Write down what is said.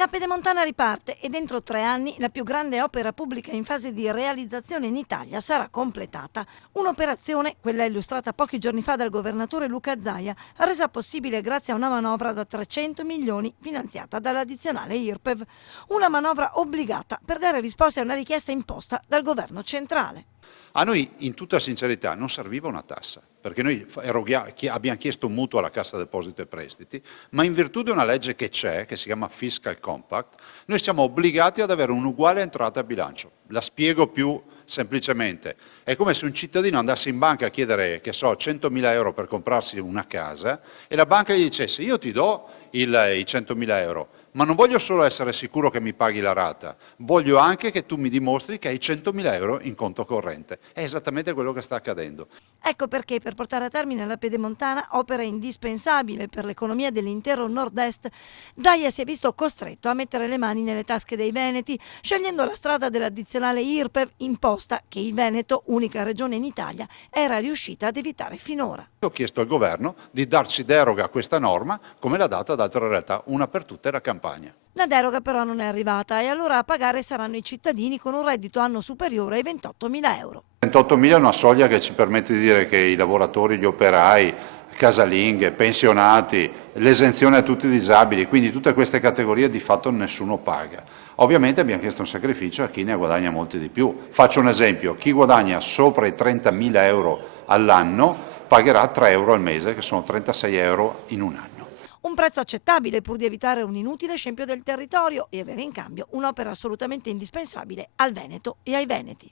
La Pedemontana riparte e dentro 3 anni la più grande opera pubblica in fase di realizzazione in Italia sarà completata. Un'operazione, quella illustrata pochi giorni fa dal governatore Luca Zaia, resa possibile grazie a una manovra da 300 milioni finanziata dall'addizionale IRPEV. Una manovra obbligata per dare risposte a una richiesta imposta dal governo centrale. A noi, in tutta sincerità, non serviva una tassa, perché noi abbiamo chiesto un mutuo alla Cassa Deposito e Prestiti, ma in virtù di una legge che c'è, che si chiama Fiscal Compact, noi siamo obbligati ad avere un'uguale entrata a bilancio. La spiego più semplicemente. È come se un cittadino andasse in banca a chiedere, che so, 100.000 euro per comprarsi una casa e la banca gli dicesse io ti do i 100.000 euro, ma non voglio solo essere sicuro che mi paghi la rata, voglio anche che tu mi dimostri che hai 100.000 euro in conto corrente. È esattamente quello che sta accadendo. Ecco perché per portare a termine la Pedemontana, opera indispensabile per l'economia dell'intero nord-est, Zaia si è visto costretto a mettere le mani nelle tasche dei veneti, scegliendo la strada dell'addizionale IRPEV imposta che il Veneto, unica regione in Italia, era riuscita ad evitare finora. Ho chiesto al governo di darci deroga a questa norma, come l'ha data ad altre realtà, una per tutte la Campania. La deroga però non è arrivata e allora a pagare saranno i cittadini con un reddito anno superiore ai 28.000 euro. 28.000 è una soglia che ci permette di dire che i lavoratori, gli operai, casalinghe, pensionati, l'esenzione a tutti i disabili, quindi tutte queste categorie di fatto nessuno paga. Ovviamente abbiamo chiesto un sacrificio a chi ne guadagna molti di più. Faccio un esempio, chi guadagna sopra i 30.000 euro all'anno pagherà 3 euro al mese, che sono 36 euro in un anno. Un prezzo accettabile pur di evitare un inutile scempio del territorio e avere in cambio un'opera assolutamente indispensabile al Veneto e ai veneti.